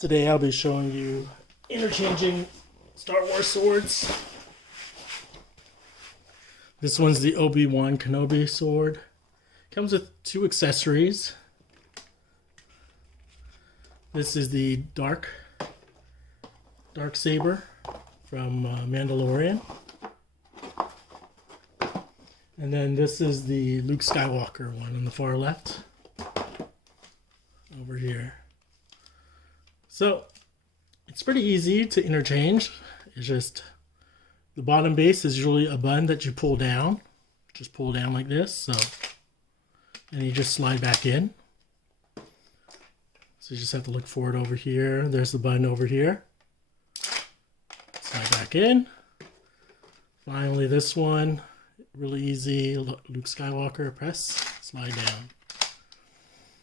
Today I'll be showing you interchanging Star Wars swords. This one's the Obi-Wan Kenobi sword. Comes with two accessories. This is the Darksaber from Mandalorian. And then this is the Luke Skywalker one on the far left. Over here. So, it's pretty easy to interchange. It's just, the bottom base is usually a button that you pull down. Just pull down like this, so, and you just slide back in. So you just have to look for it over here. There's the button over here. Slide back in. Finally this one, really easy, Luke Skywalker, press, slide down.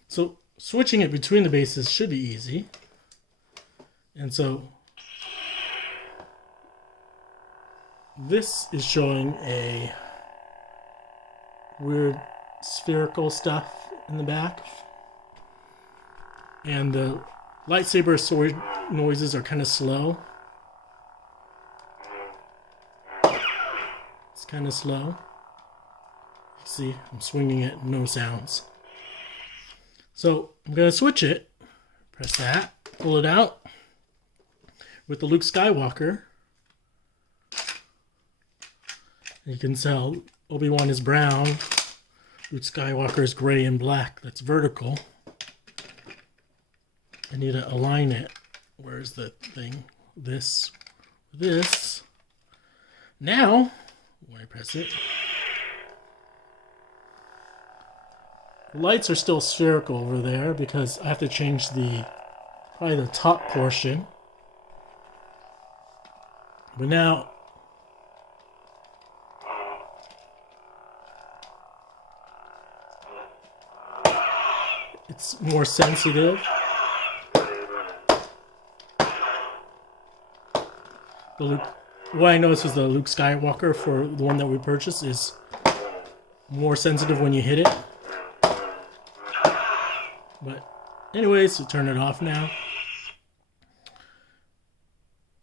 So, switching it between the bases should be easy. And so this is showing a weird spherical stuff in the back. And the lightsaber sword noises are kind of slow. It's kind of slow. You see, I'm swinging it, no sounds. So I'm going to switch it. Press that, pull it out. With the Luke Skywalker, you can tell Obi-Wan is brown, Luke Skywalker is gray and black. That's vertical. I need to align it. Where's the thing? This. Now, when I press it, the lights are still spherical over there because I have to change probably the top portion. But now, it's more sensitive. What I noticed is the Luke Skywalker for the one that we purchased is more sensitive when you hit it. But anyways, we turn it off now.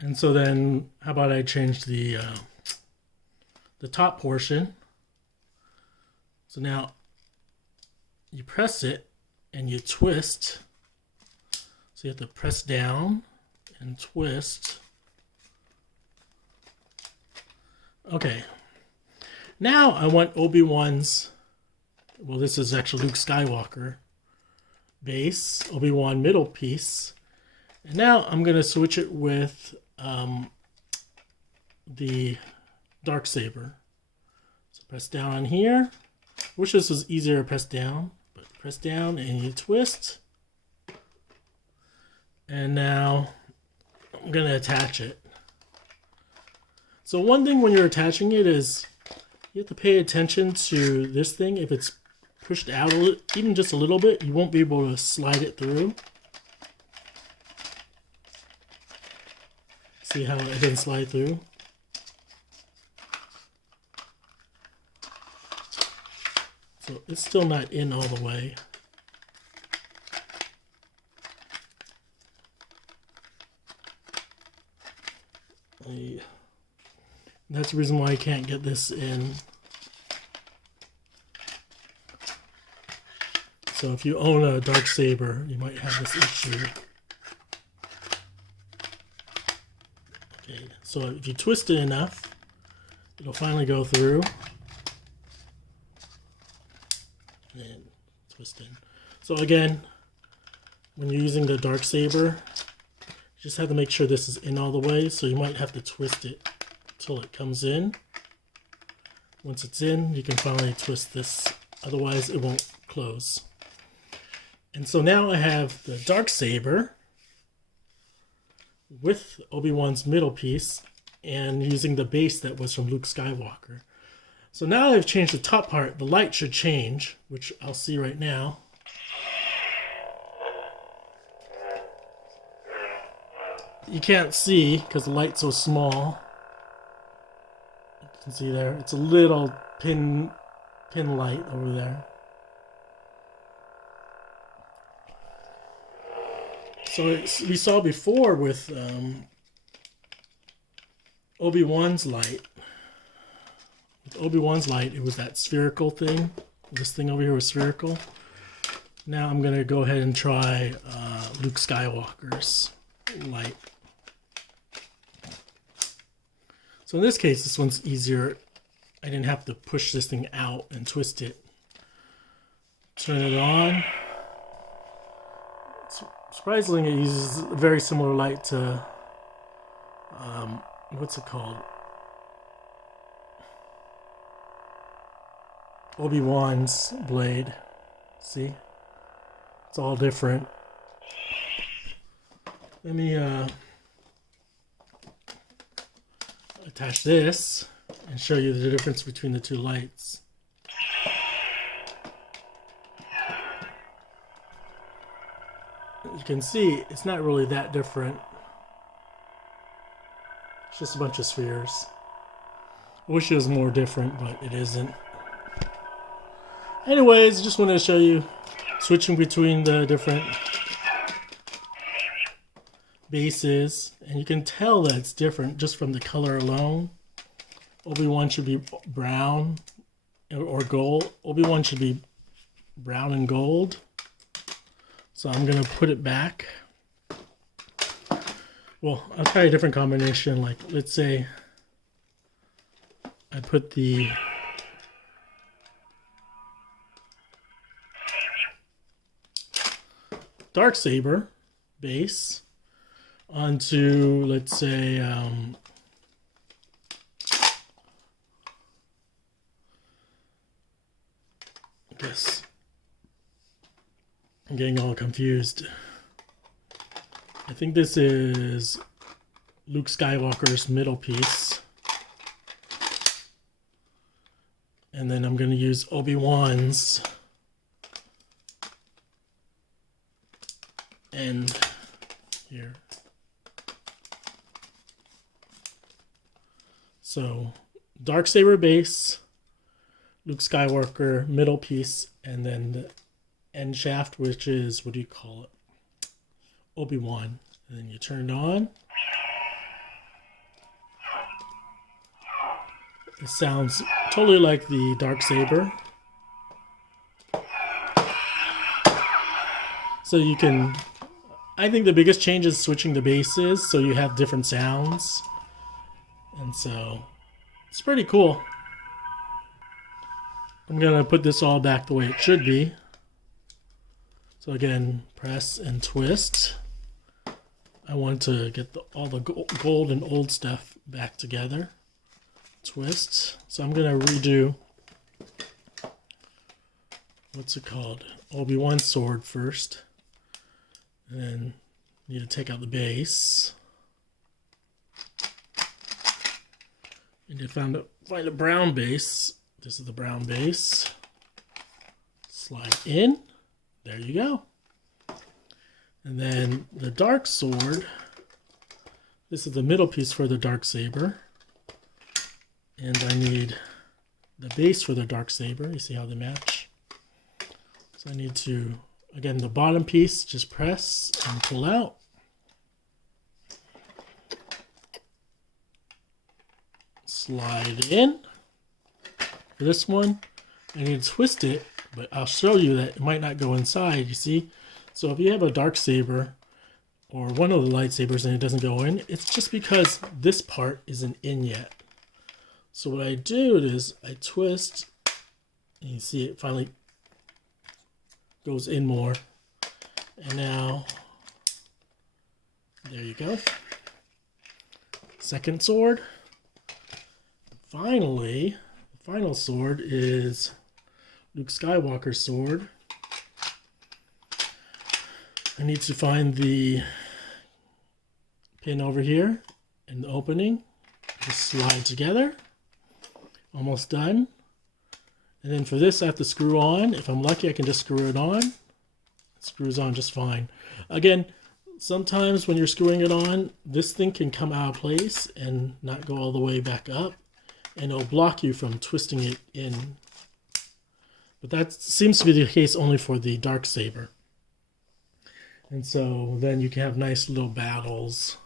And so then, how about I change the top portion. So now, you press it and you twist. So you have to press down and twist. Okay. Now I want Obi-Wan's, well, this is actually Luke Skywalker base, Obi-Wan middle piece. And now I'm going to switch it with the Darksaber. So press down on here. Wish this was easier to press down, but press down and you twist. And now I'm going to attach it. So one thing when you're attaching it is you have to pay attention to this thing. If it's pushed out a little, even just a little bit, you won't be able to slide it through. See how it didn't slide through? So it's still not in all the way. That's the reason why I can't get this in. So if you own a Darksaber, you might have this issue. Okay, so if you twist it enough, it'll finally go through. And twist in. So again, when you're using the Darksaber, you just have to make sure this is in all the way, so you might have to twist it till it comes in. Once it's in, you can finally twist this, otherwise it won't close. And so now I have the Darksaber with Obi-Wan's middle piece and using the base that was from Luke Skywalker. So now I've changed the top part, the light should change, which I'll see right now. You can't see because the light's so small. You can see there, it's a little pin light over there. So we saw before with Obi-Wan's light. With Obi-Wan's light, it was that spherical thing. This thing over here was spherical. Now I'm going to go ahead and try Luke Skywalker's light. So in this case, this one's easier. I didn't have to push this thing out and twist it. Turn it on. Surprisingly, it uses a very similar light to, what's it called? Obi-Wan's blade. See? It's all different. Let me attach this and show you the difference between the two lights. You can see it's not really that different. It's just a bunch of spheres. I wish it was more different, but it isn't. Anyways, just wanted to show you switching between the different bases, and you can tell that it's different just from the color alone. Obi-Wan should be brown or gold. Obi-Wan should be brown and gold. So I'm going to put it back. Well, I'll try a different combination. Like, let's say I put the Darksaber base onto, let's say, this. I'm getting all confused. I think this is Luke Skywalker's middle piece. And then I'm going to use Obi-Wan's end here. So, Darksaber base, Luke Skywalker middle piece, and then the end shaft, which is, what do you call it? Obi-Wan. And then you turn it on. It sounds totally like the Darksaber. So you can, I think the biggest change is switching the bases so you have different sounds. And so it's pretty cool. I'm going to put this all back the way it should be. So again, press and twist. I want to get all the gold and old stuff back together. Twist. So I'm going to redo, what's it called? Obi-Wan sword first. And then need to take out the base. And you find a brown base. This is the brown base. Slide in. There you go. And then the dark sword. This is the middle piece for the Darksaber. And I need the base for the Darksaber. You see how they match? So I need to, again, the bottom piece, just press and pull out. Slide in. For this one, I need to twist it, but I'll show you that it might not go inside, you see? So if you have a Darksaber or one of the lightsabers and it doesn't go in, it's just because this part isn't in yet. So what I do is I twist, and you see it finally goes in more. And now, there you go. Second sword. Finally, the final sword is Luke Skywalker's sword. I need to find the pin over here in the opening. Just slide together. Almost done. And then for this I have to screw on. If I'm lucky I can just screw it on. It screws on just fine. Again, sometimes when you're screwing it on, this thing can come out of place and not go all the way back up. And it'll block you from twisting it in. But that seems to be the case only for the Darksaber. And so then you can have nice little battles.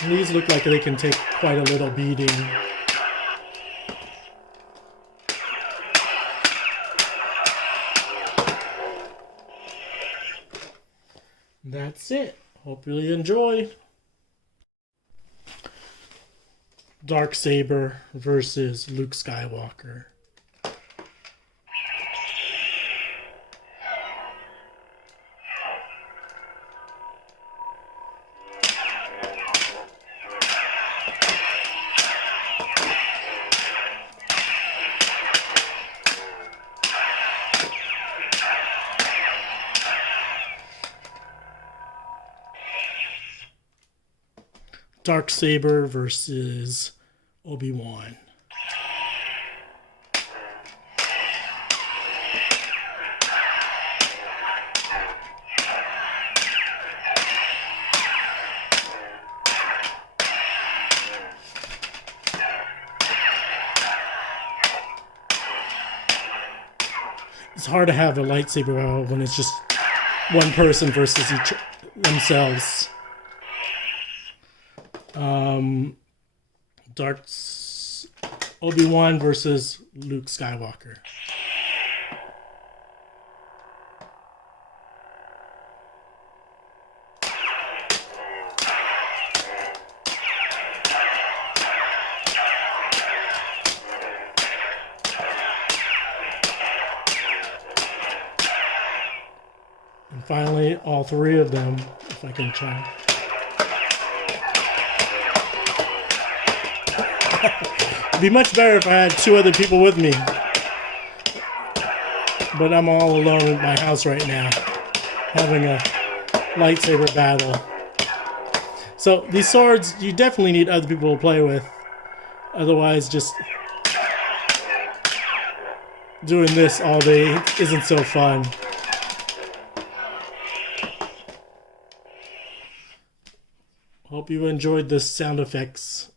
And these look like they can take quite a little beating. That's it. Hope you enjoyed. Darksaber versus Luke Skywalker. Darksaber versus Obi-Wan. It's hard to have a lightsaber battle when it's just one person versus themselves. Obi-Wan versus Luke Skywalker. And finally, all three of them, if I can try. It'd be much better if I had two other people with me. But I'm all alone in my house right now, having a lightsaber battle. So these swords, you definitely need other people to play with. Otherwise, just doing this all day isn't so fun. Hope you enjoyed the sound effects.